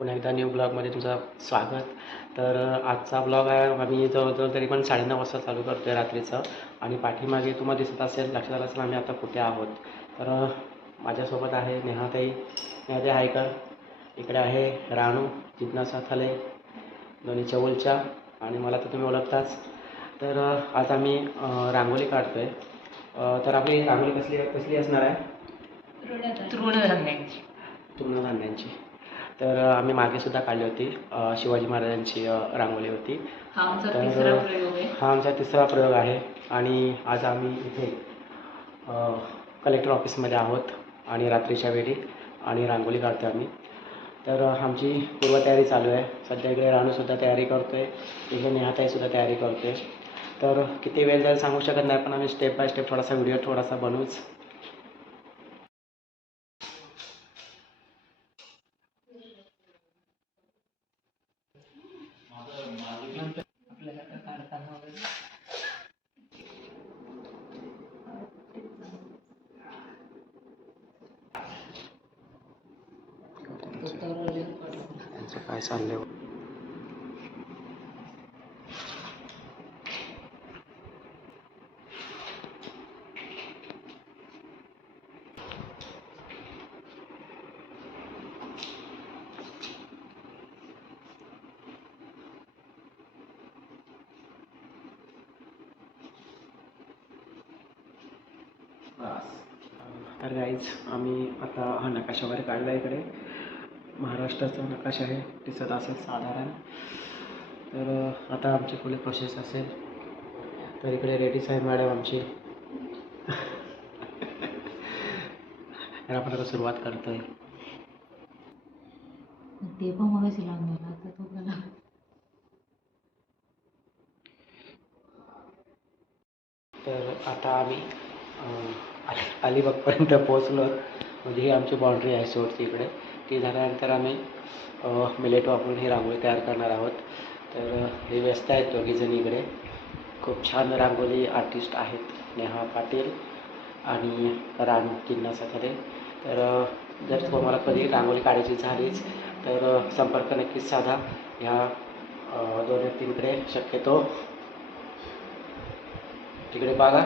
पुन्हा एकदा न्यू ब्लॉगमध्ये तुमचं स्वागत. तर आजचा ब्लॉग आहे आम्ही जवळजवळ तरी पण साडेनऊ वाजता चालू करतो आहे रात्रीचं. आणि पाठीमागे तुम्हाला दिसत असेल लक्षात आलं असेल आम्ही आता कुठे आहोत. तर माझ्यासोबत आहे नेहाताई. नेहाताई हायकर इकडे आहे राणू जिज्ञासा थले दोन्ही चौलच्या आणि मला तर तुम्ही ओळखताच. तर आज आम्ही रांगोळी काढतो आहे तर आपली रांगोळी कसली कसली असणार आहे? तृणधान्यांची. तृणधान्यांची. तर आम्ही मागेसुद्धा काढली होती. शिवाजी महाराजांची रांगोळी होती. हा आमचा तर- तिसरा प्रयोग आहे. हा आमचा तिसरा प्रयोग आहे. आणि आज आम्ही इथे कलेक्टर ऑफिसमध्ये आहोत. आणि रात्रीच्या वेळी आणि रांगोळी काढतो आम्ही. तर आमची पूर्वतयारी चालू आहे. सध्या इकडे राणूसुद्धा तयारी करतो आहे इकडे नेहाताईसुद्धा तयारी करतो आहे तर किती वेळ जाईल सांगू शकत नाही पण आम्ही स्टेप बाय स्टेप थोडासा व्हिडिओ थोडासा बनवूच. काय चाललंय? तर गाईज आम्ही आता हा नकाशा वगैरे काढला इकडे. महाराष्ट्राचा नकाशा आहे दिसत असेल साधारण. तर आता आमची पुढे प्रोसेस असेल. तर इकडे रेडीच आहे मॅडम आमची. तर आपण आता सुरुवात करतोय. ते पण लावून झाला आता तो मला तर आता आम्ही अलिबागपर्यंत पोहोचलो. म्हणजे ही आमची बाउंड्री आहे शेवटची इकडे. ती झाल्यानंतर आम्ही मिलेट वापरून ही रांगोळी तयार करणार आहोत. तर हे व्यस्त आहेत दोघीजणी इकडे. खूप छान रांगोळी आर्टिस्ट आहेत नेहा पाटील आणि रान किन्ना सखरे तर जर तुम्हाला कधी रांगोळी काढायची झालीच तर संपर्क नक्कीच साधा. ह्या दोन व्यक्तींकडे शक्यतो. तिकडे बघा.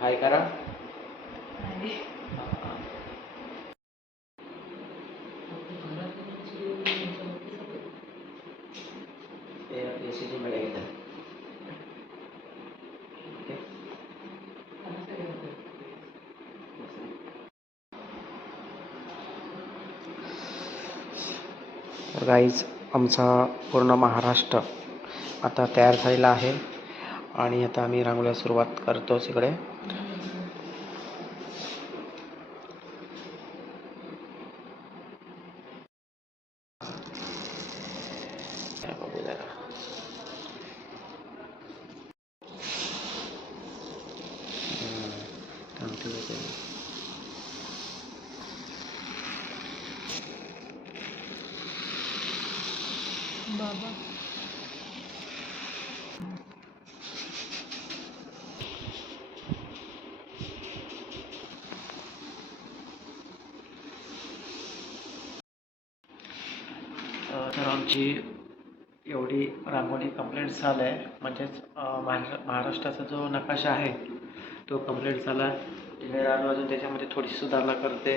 हाय करा. गाईज आमचा पूर्ण महाराष्ट्र आता तयार झालेला आहे. आणि आता आम्ही रांगोळीला सुरुवात करतोच इकडे काय बघू जरा. हम्म, थांबते इथे. बाबा. तर आमची एवढी रांगोळी कंप्लेंट झालं आहे. म्हणजेच महारा महाराष्ट्राचा जो नकाशा आहे तो कंप्लेंट झाला. आहे अजून त्याच्यामध्ये थोडी सुधारणा करते.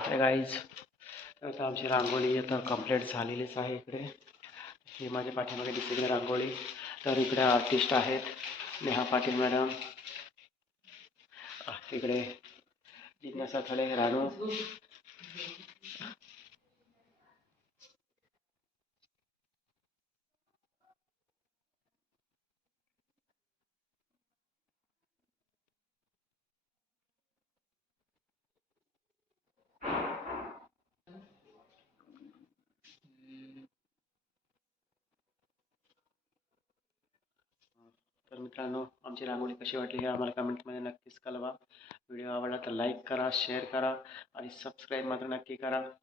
हाय गाईज आता आमची रांगोळी आता कंप्लीट झालेलीच आहे इकडे. ही माझ्या पाठीमागे दिसलेली रांगोळी. तर इकडे आर्टिस्ट आहेत. नेहा पाटील मॅडम इकडे जिज्ञासा खळे राणू तर मित्रांनो आमची रांगोळी कशी वाटली हे आम्हाला कमेंटमध्ये नक्कीच कळवा. व्हिडिओ आवडला तर लाईक करा शेअर करा आणि सबस्क्राईब मात्र नक्की करा.